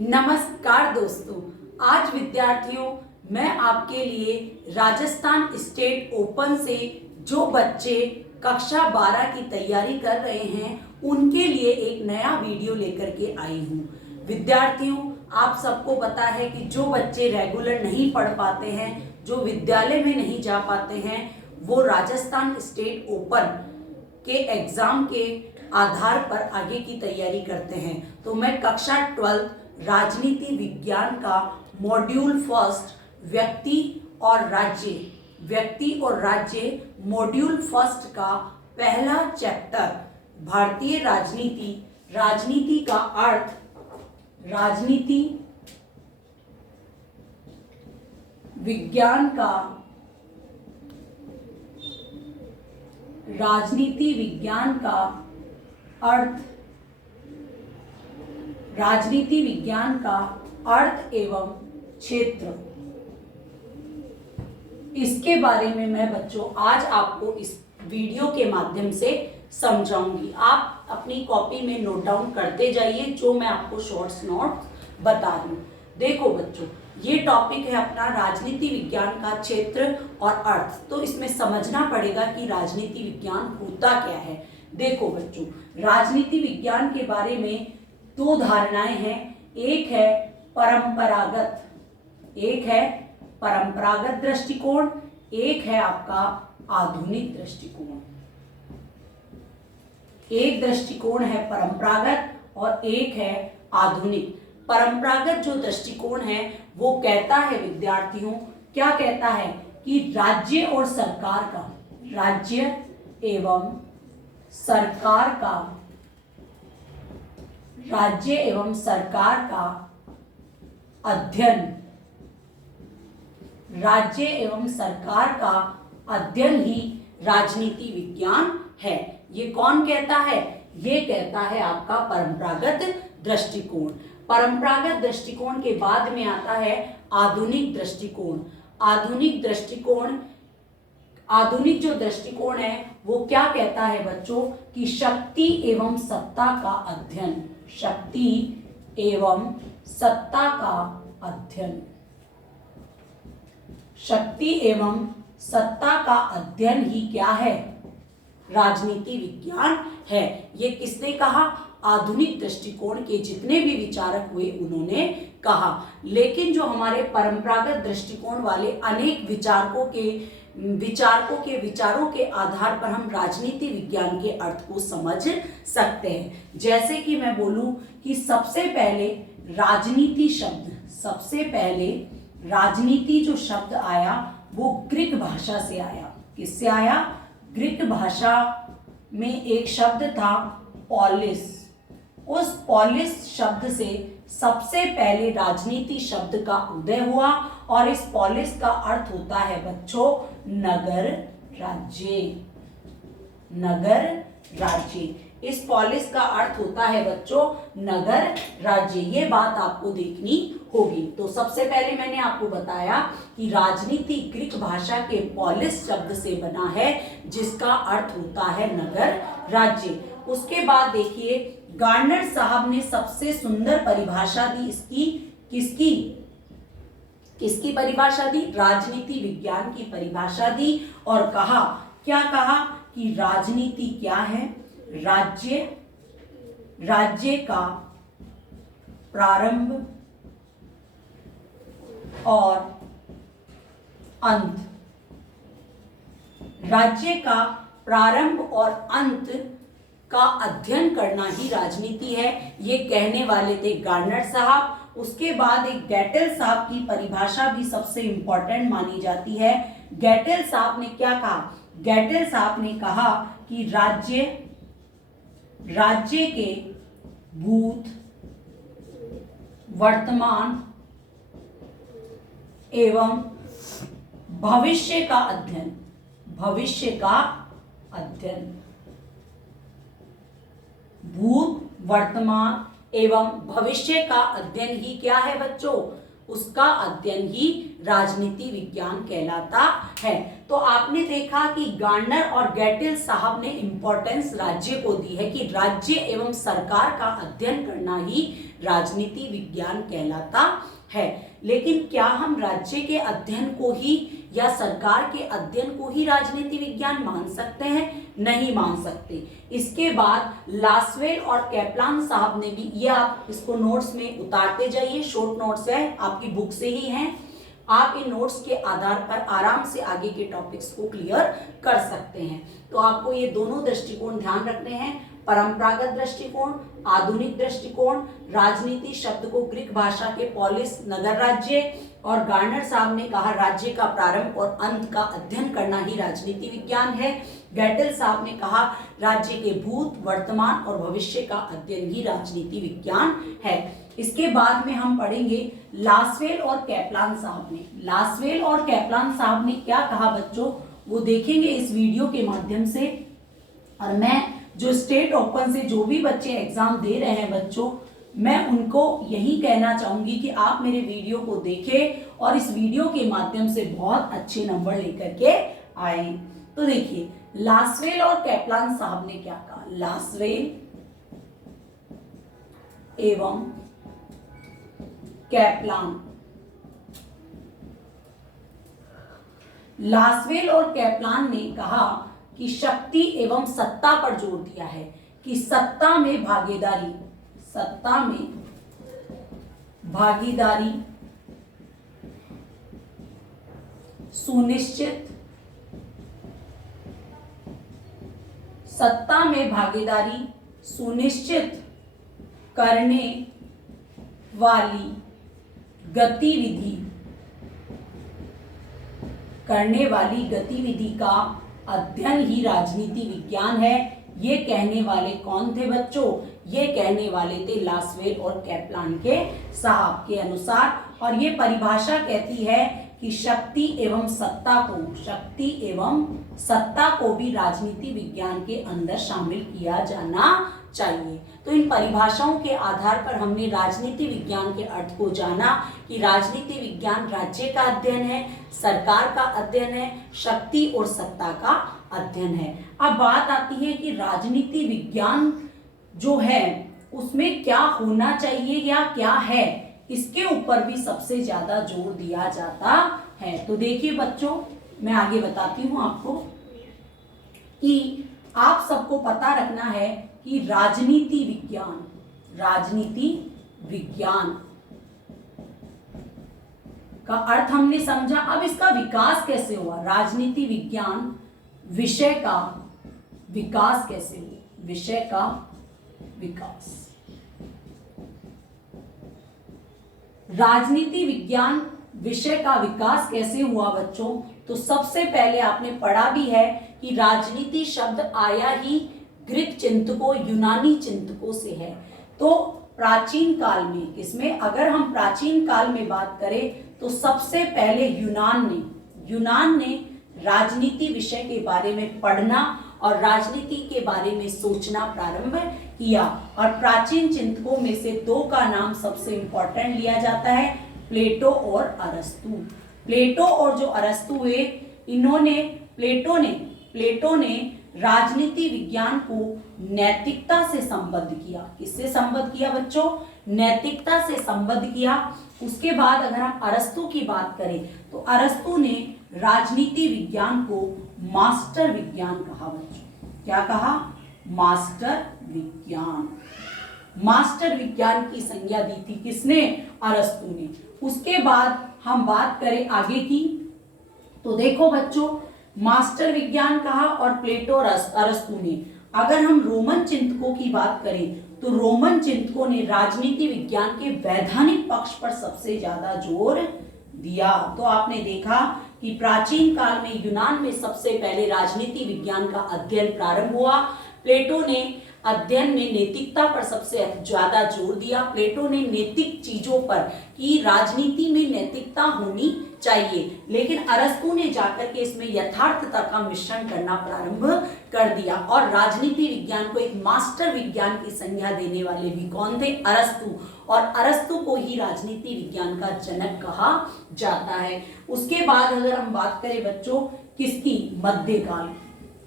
नमस्कार दोस्तों, आज विद्यार्थियों मैं आपके लिए राजस्थान स्टेट ओपन से जो बच्चे कक्षा 12 की तैयारी कर रहे हैं उनके लिए एक नया वीडियो लेकर के आई हूँ। विद्यार्थियों, आप सबको पता है कि जो बच्चे रेगुलर नहीं पढ़ पाते हैं, जो विद्यालय में नहीं जा पाते हैं, वो राजस्थान स्टेट ओपन के एग्जाम के आधार पर आगे की तैयारी करते हैं। तो मैं कक्षा 12 राजनीति विज्ञान का मॉड्यूल फर्स्ट व्यक्ति और राज्य मॉड्यूल फर्स्ट का पहला चैप्टर भारतीय राजनीति का अर्थ, राजनीति विज्ञान का अर्थ एवं क्षेत्र, इसके बारे में मैं बच्चों आज आपको इस वीडियो के माध्यम से समझाऊंगी। आप अपनी कॉपी में नोट डाउन करते जाइए जो मैं आपको शॉर्ट्स नोट्स बता रही हूँ। देखो बच्चों, ये टॉपिक है अपना राजनीति विज्ञान का क्षेत्र और अर्थ। तो इसमें समझना पड़ेगा कि राजनीति विज्ञान होता क्या है। देखो बच्चों, राजनीति विज्ञान के बारे में दो धारणाएं हैं। एक है परंपरागत दृष्टिकोण, एक है आपका आधुनिक दृष्टिकोण। एक दृष्टिकोण है परंपरागत और एक है आधुनिक। परंपरागत जो दृष्टिकोण है वो कहता है विद्यार्थियों, क्या कहता है कि राज्य एवं सरकार का अध्ययन ही राजनीति विज्ञान है। ये कौन कहता है? ये कहता है आपका परंपरागत दृष्टिकोण। परंपरागत दृष्टिकोण के बाद में आता है आधुनिक दृष्टिकोण। आधुनिक जो दृष्टिकोण है वो क्या कहता है बच्चों कि शक्ति एवं सत्ता का अध्ययन ही क्या है? राजनीति विज्ञान है। ये किसने कहा? आधुनिक दृष्टिकोण के जितने भी विचारक हुए उन्होंने कहा। लेकिन जो हमारे परंपरागत दृष्टिकोण वाले अनेक विचारकों के विचारों के आधार पर हम राजनीति विज्ञान के अर्थ को समझ सकते हैं। जैसे कि मैं बोलूं कि सबसे पहले राजनीति जो शब्द आया वो ग्रीक भाषा से आया। किससे आया? ग्रीक भाषा में एक शब्द था पॉलिस। उस पॉलिस शब्द से सबसे पहले राजनीति शब्द का उदय हुआ और इस पॉलिस का अर्थ होता है बच्चों नगर राज्य। इस पॉलिस का अर्थ होता है बच्चों नगर राज्य। ये बात आपको देखनी होगी। तो सबसे पहले मैंने आपको बताया कि राजनीति ग्रीक भाषा के पॉलिस शब्द से बना है जिसका अर्थ होता है नगर राज्य। उसके बाद देखिए गार्नर साहब ने सबसे सुंदर परिभाषा दी इसकी। किसकी परिभाषा दी? राजनीति विज्ञान की परिभाषा दी और कहा, क्या कहा कि राजनीति क्या है? राज्य का प्रारंभ और अंत। राज्य का प्रारंभ और अंत का अध्ययन करना ही राजनीति है। ये कहने वाले थे गार्नर साहब। उसके बाद एक गैटेल साहब की परिभाषा भी सबसे इंपॉर्टेंट मानी जाती है। गैटेल साहब ने क्या कहा? गैटेल साहब ने कहा कि राज्य के भूत, वर्तमान एवं भविष्य का अध्ययन भूत, वर्तमान एवं भविष्य का अध्ययन ही क्या है बच्चों? उसका अध्ययन ही राजनीति विज्ञान कहलाता है। तो आपने देखा कि गार्नर और गैटिल साहब ने इंपॉर्टेंस राज्य को दी है कि राज्य एवं सरकार का अध्ययन करना ही राजनीति विज्ञान कहलाता है। लेकिन क्या हम राज्य के अध्ययन को ही या सरकार के अध्ययन को ही राजनीति विज्ञान मान सकते हैं? नहीं मान सकते। इसके बाद लासवेल और कैप्लान साहब ने भी, ये आप इसको नोट्स में उतारते जाइए, शॉर्ट नोट्स है आपकी बुक से ही हैं, आप इन नोट्स के आधार पर आराम से आगे के टॉपिक्स को क्लियर कर सकते हैं। तो आपको ये दोनों दृष्टिकोण ध्यान रखने हैं, परंपरागत दृष्टिकोण, आधुनिक दृष्टिकोण, राजनीति शब्द को ग्रीक भाषा के पॉलिस नगर राज्य, और गार्नर साहब ने कहा राज्य का प्रारंभ और अंत का अध्ययन करना ही राजनीति विज्ञान है। गैटिल साहब ने कहा राज्य के भूत, वर्तमान और भविष्य का अध्ययन ही राजनीति विज्ञान है। इसके बाद में हम पढ़ेंगे लासवेल और कैप्लान साहब ने। लासवेल और कैप्लान साहब ने क्या कहा बच्चों, वो देखेंगे इस वीडियो के माध्यम से। और मैं जो स्टेट ओपन से जो भी बच्चे एग्जाम दे रहे हैं बच्चों, मैं उनको यही कहना चाहूंगी कि आप मेरे वीडियो को देखें और इस वीडियो के माध्यम से बहुत अच्छे नंबर लेकर के आए। तो देखिए लासवेल और कैप्लान साहब ने क्या कहा, लासवेल एवं कैप्लान, लासवेल और कैप्लान ने कहा कि शक्ति एवं सत्ता पर जोर दिया है कि सत्ता में भागीदारी, सत्ता में भागीदारी सुनिश्चित, सत्ता में भागीदारी सुनिश्चित करने वाली गतिविधि, करने वाली गतिविधि का अध्ययन ही राजनीति विज्ञान है। ये कहने वाले कौन थे बच्चों, ये कहने वाले थे लासवेल और कैप्लान के साहब के अनुसार। और ये परिभाषा कहती है कि शक्ति एवं सत्ता को, शक्ति एवं सत्ता को भी राजनीति विज्ञान के अंदर शामिल किया जाना चाहिए। तो इन परिभाषाओं के आधार पर हमने राजनीति विज्ञान के अर्थ को जाना कि राजनीति विज्ञान राज्य का अध्ययन है, सरकार का अध्ययन है, शक्ति और सत्ता का अध्ययन है। अब बात आती है कि राजनीति विज्ञान जो है उसमें क्या होना चाहिए या क्या है, इसके ऊपर भी सबसे ज्यादा जोर दिया जाता है। तो देखिए बच्चों, मैं आगे बताती हूं आपको कि आप सबको पता रखना है कि राजनीति विज्ञान, राजनीति विज्ञान का अर्थ हमने समझा। अब इसका विकास कैसे हुआ, राजनीति विज्ञान विषय का विकास कैसे हुआ, विषय का विकास, राजनीति विज्ञान विषय का विकास कैसे हुआ बच्चों। तो सबसे पहले आपने पढ़ा भी है कि राजनीति शब्द आया ही ग्रीक चिंतकों, यूनानी चिंतकों से है। तो प्राचीन काल में, इसमें अगर हम प्राचीन काल में बात करें तो सबसे पहले यूनान ने राजनीति विषय के बारे में पढ़ना और राजनीति के बारे में सोचना प्रारंभ किया। और प्राचीन चिंतकों में से दो का नाम सबसे इंपॉर्टेंट लिया जाता है, प्लेटो और अरस्तु। प्लेटो और जो अरस्तु हुए, इन्होंने प्लेटो ने राजनीति विज्ञान को नैतिकता से संबद्ध किया। किससे संबद्ध किया बच्चों, नैतिकता से संबद्ध किया। उसके बाद अगर हम अरस्तु की बात करें तो अरस्तु ने राजनीति विज्ञान को मास्टर विज्ञान कहा बच्चों। क्या कहा, मास्टर विज्ञान। मास्टर विज्ञान की संज्ञा दी थी किसने, अरस्तु ने। उसके बाद हम बात करें आगे की, तो देखो बच्चों, मास्टर विज्ञान कहा और प्लेटो और अरस्तु ने। अगर हम रोमन चिंतकों की बात करें तो रोमन चिंतकों ने राजनीति विज्ञान के वैधानिक पक्ष पर सबसे ज्यादा जोर दिया। तो आपने देखा कि प्राचीन काल में यूनान में सबसे पहले राजनीति विज्ञान का अध्ययन प्रारंभ हुआ। प्लेटो ने अध्ययन में नैतिकता पर सबसे ज्यादा जोर दिया। प्लेटो ने नैतिक चीजों पर कि राजनीति में नैतिकता होनी चाहिए, लेकिन अरस्तु ने जाकर के इसमें यथार्थता का मिश्रण करना प्रारंभ कर दिया और राजनीति विज्ञान को एक मास्टर विज्ञान की संज्ञा देने वाले भी कौन थे? अरस्तु। और अरस्तु को ही राजनीति विज्ञान का जनक कहा जाता है। उसके बाद अगर हम बात करें बच्चों किसकी? मध्यकाल।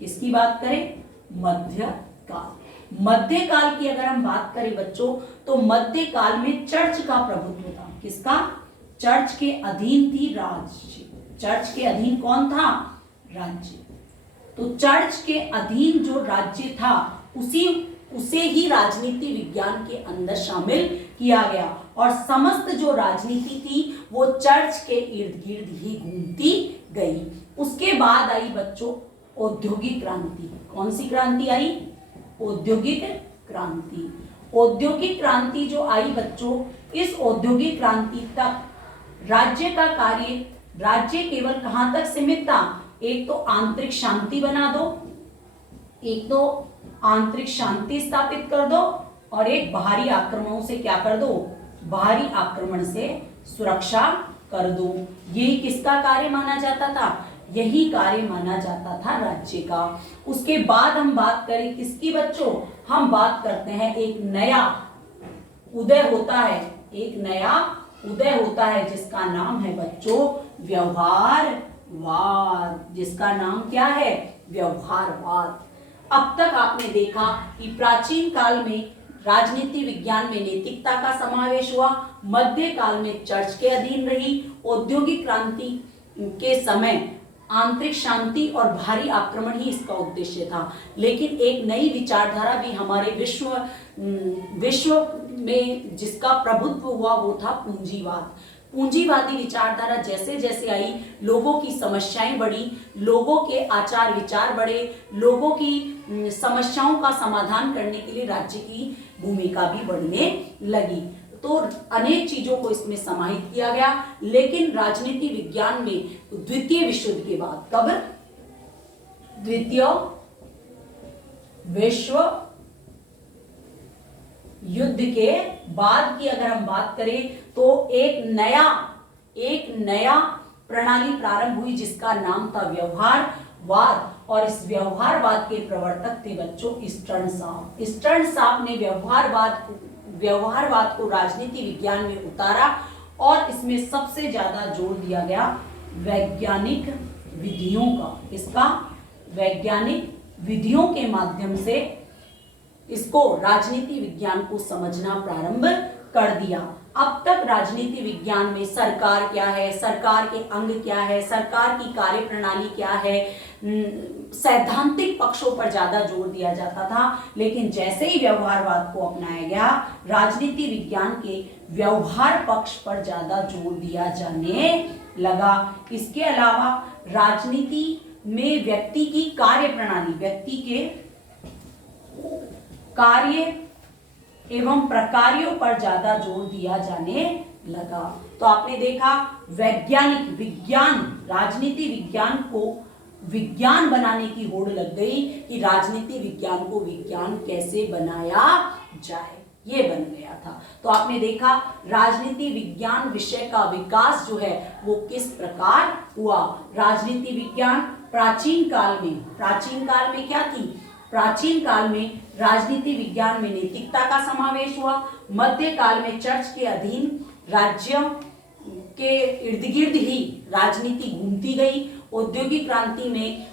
किसकी बात करें? मध्यकाल। मध्यकाल की अगर हम बात करें बच्चों तो मध्यकाल में चर्च का प्रभुत्व था। किसका? चर्च के अधीन थी राज्य। चर्च के अधीन कौन था? राज्य। तो चर्च के अधीन जो राज्य था उसे ही राजनीति विज्ञान के अंदर शामिल किया गया और समस्त जो राजनीति थी वो चर्च के इर्द गिर्द ही घूमती गई। उसके बाद आई बच्चों औद्योगिक क्रांति। कौन सी क्रांति आई? औद्योगिक क्रांति। औद्योगिक क्रांति जो आई बच्चों, इस औद्योगिक क्रांति तक राज्य का कार्य, राज्य केवल कहां तक सीमित था? एक तो आंतरिक शांति बना दो, एक तो आंतरिक शांति स्थापित कर दो और एक बाहरी आक्रमणों से क्या कर दो? बाहरी आक्रमण से सुरक्षा कर दो। ये किसका कार्य माना जाता था? यही कार्य माना जाता था राज्य का। उसके बाद हम बात करें किसकी बच्चों? हम बात करते हैं एक नया उदय होता है, एक नया उदय होता है जिसका नाम है बच्चों व्यवहारवाद। जिसका नाम क्या है? व्यवहारवाद। अब तक आपने देखा कि प्राचीन काल में राजनीति विज्ञान में नैतिकता का समावेश हुआ, मध्य काल में चर्च के अधीन रही, औद्योगिक क्रांति के समय आंतरिक शांति और भारी आक्रमण ही इसका उद्देश्य था। लेकिन एक नई विचारधारा भी हमारे विश्व में जिसका प्रभुत्व हुआ वो था पूंजीवाद। पूंजीवादी विचारधारा जैसे जैसे आई, लोगों की समस्याएं बढ़ी, लोगों के आचार विचार बढ़े, लोगों की समस्याओं का समाधान करने के लिए राज्य की भूमिका भी बढ़ने लगी। तो अनेक चीजों को इसमें समाहित किया गया। लेकिन राजनीति विज्ञान में द्वितीय विश्व युद्ध के बाद, कब? द्वितीय विश्व युद्ध के बाद की अगर हम बात करें तो एक नया प्रणाली प्रारंभ हुई जिसका नाम था व्यवहारवाद। और इस व्यवहारवाद के प्रवर्तक थे बच्चों स्टर्नशाफ। स्टर्नशाफ ने व्यवहारवाद को राजनीति विज्ञान में उतारा और इसमें सबसे ज्यादा जोर दिया गया वैज्ञानिक विधियों का। इसका वैज्ञानिक विधियों के माध्यम से इसको राजनीति विज्ञान को समझना प्रारंभ कर दिया। अब तक राजनीति विज्ञान में सरकार क्या है, सरकार के अंग क्या है, सरकार की कार्य प्रणाली क्या है, सैद्धांतिक पक्षों पर ज्यादा जोर दिया जाता था। लेकिन जैसे ही व्यवहारवाद को अपनाया गया, राजनीति विज्ञान के व्यवहार पक्ष पर ज्यादा जोर दिया जाने लगा। इसके अलावा राजनीति में व्यक्ति की कार्य प्रणाली, व्यक्ति के कार्य एवं प्रकार्यों पर ज्यादा जोर दिया जाने लगा। तो आपने देखा विज्ञान, राजनीति विज्ञान को विज्ञान बनाने की होड़ लग गई कि राजनीति विज्ञान को विज्ञान कैसे बनाया जाए, ये बन गया था। तो आपने देखा राजनीति विज्ञान विषय का विकास जो है वो किस प्रकार हुआ। राजनीति विज्ञान प्राचीन काल में क्या थी? प्राचीन काल में राजनीति विज्ञान में नैतिकता का समावेश हुआ, मध्य काल में चर्च के अधीन राज्य के इर्द गिर्द ही राजनीति घूमती गई, औद्योगिक क्रांति में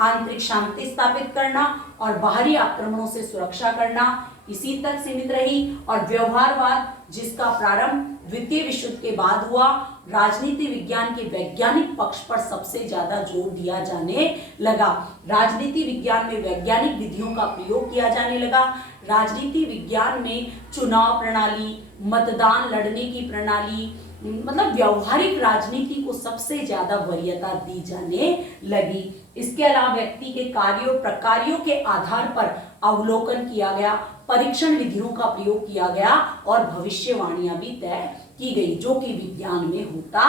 आंतरिक शांति स्थापित करना और बाहरी आक्रमणों से सुरक्षा करना इसी तक सीमित रही, और व्यवहारवाद जिसका प्रारंभ द्वितीय विश्व युद्ध के बाद हुआ, राजनीति विज्ञान के वैज्ञानिक पक्ष पर सबसे ज्यादा जोर दिया जाने लगा। राजनीति विज्ञान में वैज्ञानिक विधियों का प्रयोग किया जाने लगा। राजनीति विज्ञान में चुनाव प्रणाली, मतदान लड़ने की प्रणाली, मतलब व्यवहारिक राजनीति को सबसे ज्यादा वरीयता दी जाने लगी। इसके अलावा व्यक्ति के कार्यों प्रकार्यों के आधार पर अवलोकन किया गया, परीक्षण विधियों का प्रयोग किया गया और भविष्यवाणियां भी तय की गई, जो कि विज्ञान में होता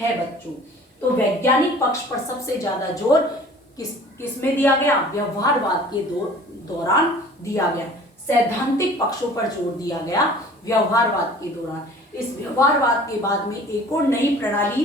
है बच्चों। तो वैज्ञानिक पक्ष पर सबसे ज्यादा जोर किस में दिया गया? व्यवहारवाद के दौरान दिया गया। सैद्धांतिक पक्षों पर जोर दिया गया व्यवहारवाद के दौरान। इस व्यवहारवाद के बाद में एक और नई प्रणाली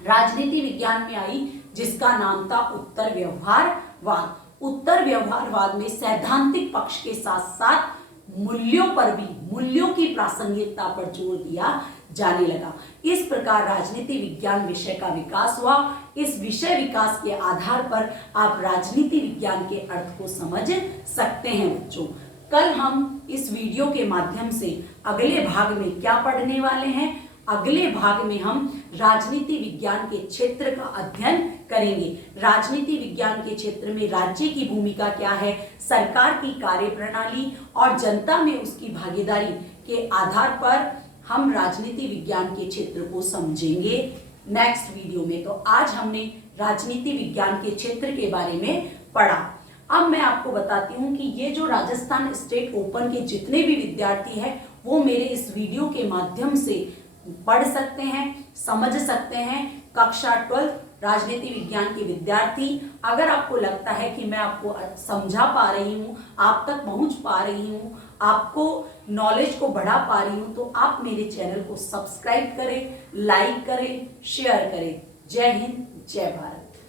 राजनीति विज्ञान में आई जिसका नाम था उत्तर व्यवहारवाद। उत्तर व्यवहारवाद में सैद्धांतिक पक्ष के साथ साथ मूल्यों पर भी, मूल्यों की प्रासंगिकता पर जोर दिया जाने लगा। इस प्रकार राजनीति विज्ञान विषय का विकास हुआ। इस विषय विकास के आधार पर आप राजनीति विज्ञान के अर्थ को समझ सकते हैं बच्चों। कल हम इस वीडियो के माध्यम से अगले भाग में क्या पढ़ने वाले हैं? अगले भाग में हम राजनीति विज्ञान के क्षेत्र का अध्ययन करेंगे। राजनीति विज्ञान के क्षेत्र में राज्य की भूमिका क्या है, सरकार की कार्यप्रणाली और जनता में उसकी भागीदारी के आधार पर हम राजनीति विज्ञान के क्षेत्र को समझेंगे नेक्स्ट वीडियो में। तो आज हमने राजनीति विज्ञान के क्षेत्र के बारे में पढ़ा। अब मैं आपको बताती हूँ कि ये जो राजस्थान स्टेट ओपन के जितने भी विद्यार्थी हैं वो मेरे इस वीडियो के माध्यम से पढ़ सकते हैं, समझ सकते हैं। कक्षा 12 राजनीति विज्ञान के विद्यार्थी, अगर आपको लगता है कि मैं आपको समझा पा रही हूँ, आप तक पहुँच पा रही हूँ, आपको नॉलेज को बढ़ा पा रही हूँ, तो आप मेरे चैनल को सब्सक्राइब करें, लाइक करें, शेयर करें। जय हिंद, जय भारत।